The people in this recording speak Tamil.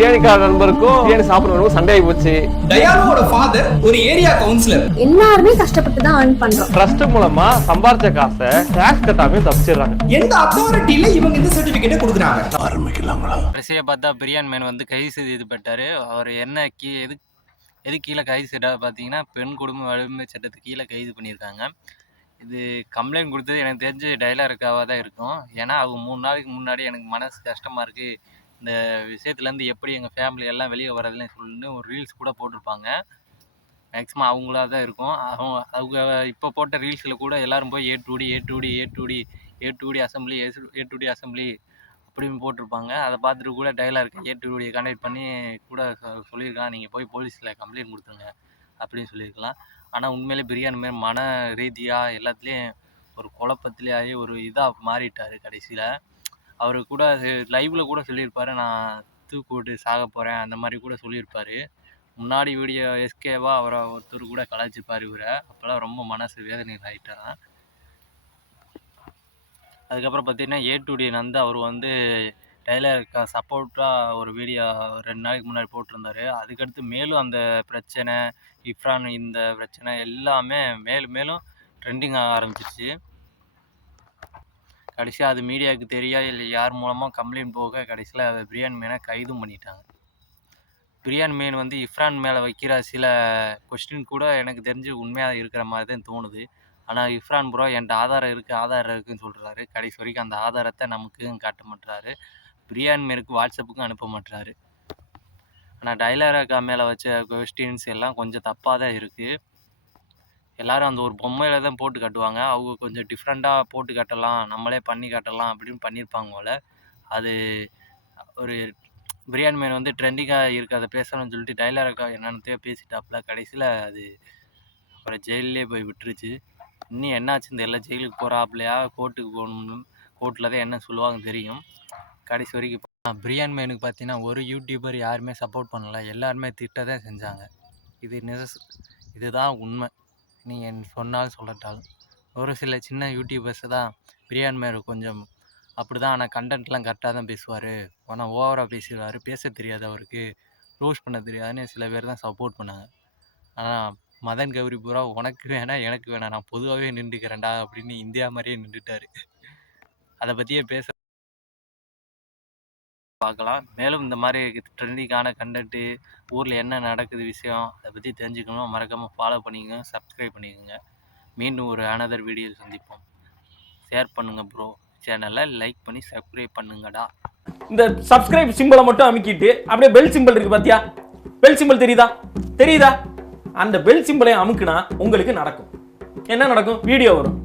பிரியாணிக்கார நண்பருக்கும் பிரியாணி சாப்பிடுறவங்களுக்கும் சண்டை ஆகி போச்சு. தயாளோட ஃபாதர் ஒரு ஏரியா கவுன்சிலர். எல்லாருமே கஷ்டப்பட்டு தான் earn பண்றோம். ட்ரஸ்ட் மூலமா சம்பாரிச்ச காசை டாக்ஸ் கட்டாம தப்பிச்சிடுறாங்க. எந்த அத்தாரிட்டில இவங்க இந்த சர்டிபிகேட்டை கொடுக்குறாங்க? ஆரம்பிக்கலாங்களா? கடைசியாக பார்த்தா பிரியான் மேன் வந்து கைது செய்யப்பட்டார். அவர் என்ன எது கீழே கைது செய்ய பார்த்தீங்கன்னா பெண் குடும்ப வலிமை சட்டத்துக்கு கீழே கைது பண்ணியிருக்காங்க. இது கம்ப்ளைண்ட் கொடுத்தது எனக்கு தெரிஞ்சு டைலாக்காக தான் இருக்கும். ஏன்னா அவங்க 3 நாளைக்கு முன்னாடி எனக்கு மனசு கஷ்டமாக இருக்குது, இந்த விஷயத்துலேருந்து எப்படி எங்கள் ஃபேமிலி எல்லாம் வெளியே வரதுன்னு சொல்லிட்டு ஒரு ரீல்ஸ் கூட போட்டிருப்பாங்க. மேக்ஸிமம் அவங்களா தான் இருக்கும். அவங்க இப்போ போட்ட ரீல்ஸில் கூட எல்லோரும் போய் ஏ டு டி அசம்பிளி அப்படின்னு போட்டிருப்பாங்க. அதை பார்த்துட்டு கூட டைலாக் ஏ2டியை கனெக்ட் பண்ணி கூட சொல்லியிருக்கலாம், நீங்கள் போய் போலீஸில் கம்ப்ளைண்ட் கொடுத்துருங்க அப்படின்னு சொல்லியிருக்கலாம். ஆனால் உண்மையிலே பிரியாணி மேல் மன ரீதியாக எல்லாத்துலேயும் ஒரு குழப்பத்திலேயே ஒரு இதாக மாறிட்டார். கடைசியில் அவர் கூட லைவில் கூட சொல்லியிருப்பார், நான் தூக்கு சாக போகிறேன் அந்த மாதிரி கூட சொல்லியிருப்பார். முன்னாடி வீடியோ எஸ்கேவா அவரை ஒருத்தர் கூட கலாய்ச்சிப்பார் இவரை. அப்போல்லாம் ரொம்ப மனசு வேதனையில் ஆகிட்டாரான். அதுக்கப்புறம் பார்த்தீங்கன்னா ஏ2டி வந்து அவர் வந்து டைலருக்கு சப்போர்ட்டாக ஒரு வீடியோ 2 நாளைக்கு முன்னாடி போட்டிருந்தார். அதுக்கடுத்து மேலும் அந்த பிரச்சனை, இஃப்ரான் இந்த பிரச்சனை எல்லாமே மேலும் ட்ரெண்டிங் ஆக ஆரம்பிச்சிருச்சு. கடைசியாக அது மீடியாவுக்கு தெரியா இல்லை யார் மூலமாக கம்ப்ளைண்ட் போக கடைசியில் பிரியான் மேனை கைதும் பண்ணிட்டாங்க. பிரியான் மேன் வந்து இஃப்ரான் மேலே வைக்கிற சில கொஸ்டின் கூட எனக்கு தெரிஞ்சு உண்மையாக இருக்கிற மாதிரி தான் தோணுது. ஆனால் இஃப்ரான் ப்ரோ என்கிட்ட ஆதாரம் இருக்குன்னு சொல்கிறாரு. கடைசி வரைக்கும் அந்த ஆதாரத்தை நமக்கு காட்ட மாட்டுறாரு. பிரியான் மேனுக்கு வாட்ஸ்அப்புக்கும் அனுப்ப மாட்டுறாரு. ஆனால் டைலாக்கா மேலே வச்ச கொஸ்டின்ஸ் எல்லாம் கொஞ்சம் தப்பாக தான் இருக்குது. எல்லோரும் அந்த ஒரு பொம்மையில் தான் போட்டு காட்டுவாங்க. அவங்க கொஞ்சம் டிஃப்ரெண்ட்டாக போட்டு காட்டலாம், நம்மளே பண்ணி காட்டலாம் அப்படின்னு பண்ணியிருப்பாங்க போல். அது ஒரு பிரியான் மேன் வந்து ட்ரெண்டிங்காக இருக்காத பேசணும்னு சொல்லிட்டு டைலாக்கா என்னென்னத்தையோ பேசிட்டாப்புல. கடைசியில் அது அவரை ஜெயிலே போய் விட்டுருச்சு. இன்னும் என்னாச்சுன்னு தெரியல. ஜெயிலுக்கு போகிறாப்புலையா கோர்ட்டுக்கு போகணும்னு கோர்ட்டில் தான் என்ன சொல்லுவாங்க தெரியும். கடைசி வரைக்கும் பிரியான் மேனுக்கு பார்த்தீங்கன்னா ஒரு யூடியூபர் யாருமே சப்போர்ட் பண்ணலை, எல்லாருமே திட்ட தான் செஞ்சாங்க. இதுதான் உண்மை. நீங்கள் சொன்னாலும் சொல்லட்டாலும் ஒரு சில சின்ன யூடியூபர்ஸ் தான் பிரியான் மேன் கொஞ்சம் அப்படி தான். ஆனால் கண்டென்ட்லாம் கரெக்டாக தான் பேசுவார், ஆனால் ஓவராக பேசிடுவார், பேச தெரியாது அவருக்கு, ரோஸ்ட் பண்ண தெரியாதுன்னு சில பேர் தான் சப்போர்ட் பண்ணாங்க. ஆனால் மதன் கௌரி பூரா உனக்கு வேணாம் எனக்கு வேணாம், நான் பொதுவாகவே நின்றுக்கிறேன்டா அப்படின்னு இந்தியா மாதிரியே நின்றுட்டார். அதை பற்றியே பேச பார்க்கலாம். மேலும் இந்த மாதிரி ட்ரெண்டிங்கான கண்டென்ட்டு, ஊரில் என்ன நடக்குது விஷயம், அதை பற்றி தெரிஞ்சுக்கணும். மறக்காமல் ஃபாலோ பண்ணிக்கோங்க, சப்ஸ்கிரைப் பண்ணிக்கோங்க. மீண்டும் ஒரு அனதர் வீடியோ சந்திப்போம். ஷேர் பண்ணுங்கள் ப்ரோ, சேனலை லைக் பண்ணி சப்ஸ்கிரைப் பண்ணுங்கடா. இந்த சப்ஸ்கிரைப் சிம்பிளை மட்டும் அமுக்கிட்டு அப்படியே பெல் சிம்பிள் இருக்குது பார்த்தியா? பெல் சிம்பிள் தெரியுதா? அந்த பெல் சிம்பிளை அமுக்குனா உங்களுக்கு நடக்கும் என்ன நடக்கும்? வீடியோ வரும்.